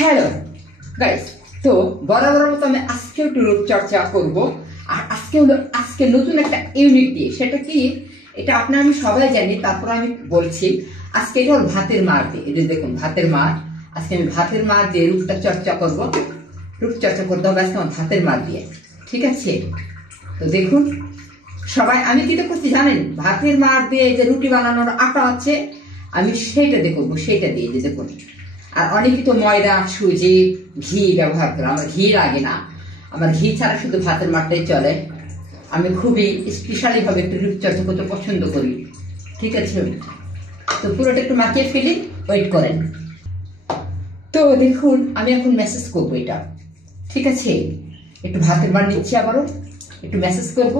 Hello guys, তো বরাবর মতো আমি আজকে একটু রূপচর্চা করব। আর আজকে নতুন একটা ইউনিট দিয়ে, সেটা কি এটা আপনার আমি সবাই জানি, তারপর আমি বলছি। আজকে এটা হল ভাতের মার দিয়ে। এই যে দেখুন ভাতের মার, আজকে আমি ভাতের মার দিয়ে রূপচর্চা করব। রূপচর্চা করতে হবে আজকে আমার ভাতের মার দিয়ে, ঠিক আছে? তো দেখুন সবাই, আমি কি করছি জানেন? ভাতের মার দিয়ে যে রুটি বানানোর আটা আছে, আমি সেইটা দিয়ে করবো, সেইটা দিয়ে যে দেখুন। আর অনেকে তো ময়দা, সুজি, ঘি ব্যবহার করে, আমার ঘি লাগে না। আমার ঘি ছাড়া শুধু ভাতের মারটাই চলে। আমি খুবই স্পেশালি ভাবে একটু রূপচর্চা করতে পছন্দ করি, ঠিক আছে? তো পুরোটা একটু মাখিয়ে ফেলি, ওয়েট করেন। তো দেখুন আমি এখন মেসেজ করবো এটা, ঠিক আছে? একটু ভাতের মার নিচ্ছি, আবারও একটু মেসেজ করব।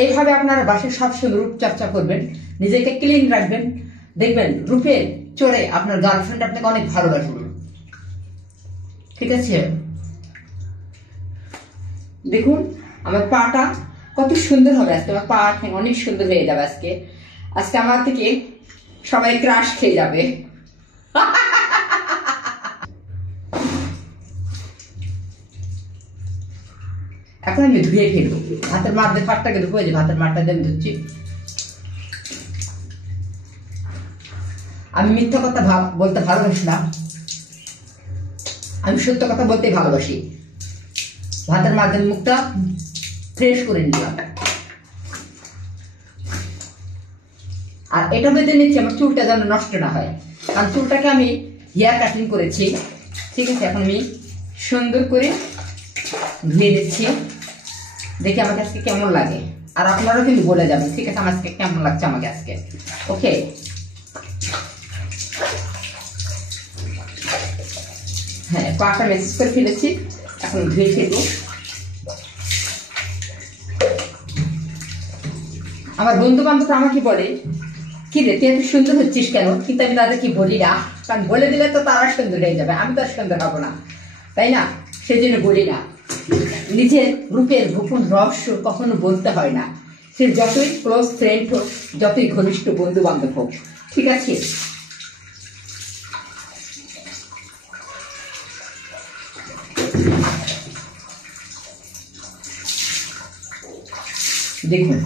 এইভাবে আপনারা বাসায় সবসময় রূপচর্চা করবেন, নিজেকে ক্লিন রাখবেন, দেখবেন রূপের চড়ে আপনার গার্লফ্রেন্ড আপনাকে অনেক ভালোবাসবে, ঠিক আছে? দেখুন আমার পাটা কত সুন্দর হবে আজকে, আমার পা অনেক সুন্দর হয়ে যাবে আজকে। আজকে আমার থেকে সবাই ক্রাশ খেয়ে যাবে। এখন আমি ধুয়ে ফেলবো ভাতের মার দিয়ে, ফাটটাকে ধুবো, যে ভাতের মারটা দিয়ে আমি ধুচ্ছি। আমি মিথ্যা কথা বলতে ভালোবাসি না, আমি সত্য কথা বলতে ভালোবাসি। ভাতের মাধ্যমে মুখটা ফ্রেশ করে নিলাম, আর এটা বেঁধে নিচ্ছি আমার চুলটা যেন নষ্ট না হয়, কারণ চুলটাকে আমি হেয়ার কাটিং করেছি, ঠিক আছে? এখন আমি সুন্দর করে ধুয়ে নিচ্ছি, দেখি আমাকে আজকে কেমন লাগে। আর আপনারাও কিন্তু বলে যাবেন, ঠিক আছে, আমার আজকে কেমন লাগছে আমাকে আজকে। ওকে, হ্যাঁ, পাটা মেসেজ করে ফেলেছি, এখন ধুয়ে ফেলবো। আমার বন্ধু বান্ধব আমাকে বলে, কি রে তুই এত সুন্দর হচ্ছিস কেন? কিন্তু আমি তাদেরকে বলি না, কারণ বলে দিলে তো তারা সুন্দর হয়ে যাবে, আমি তো আর সুন্দর হবো না, তাই না? সেই জন্য বলি না। নিজের রূপের গোপন রহস্য কখনো বলতে হয় না, সে যতই ক্লোজ ফ্রেন্ড হোক, যতই ঘনিষ্ঠ বন্ধু বান্ধব হোক, ঠিক আছে? দেখুন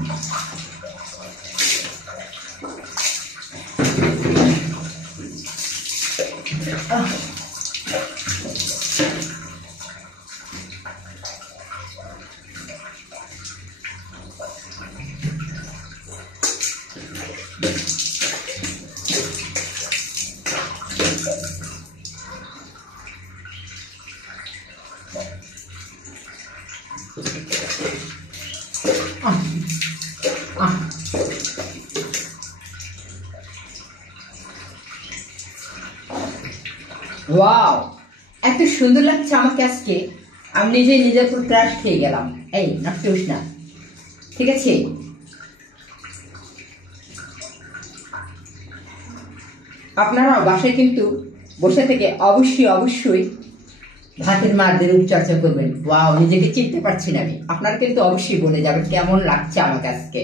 ওয়াও, এত সুন্দর লাগছে আমাকে আজকে, আমি নিজের উপর ক্রাশ খেয়ে গেলাম। এই নষ্ট হোস না, ঠিক আছে? আপনারা বাসায় কিন্তু বসে থেকে অবশ্যই ভাতের মার দিয়ে রূপচর্চা করবেন। ওয়াও, নিজেকে চিনতে পারছি না আমি। আপনারা কিন্তু অবশ্যই বলে যাবেন কেমন লাগছে আমাকে আজকে।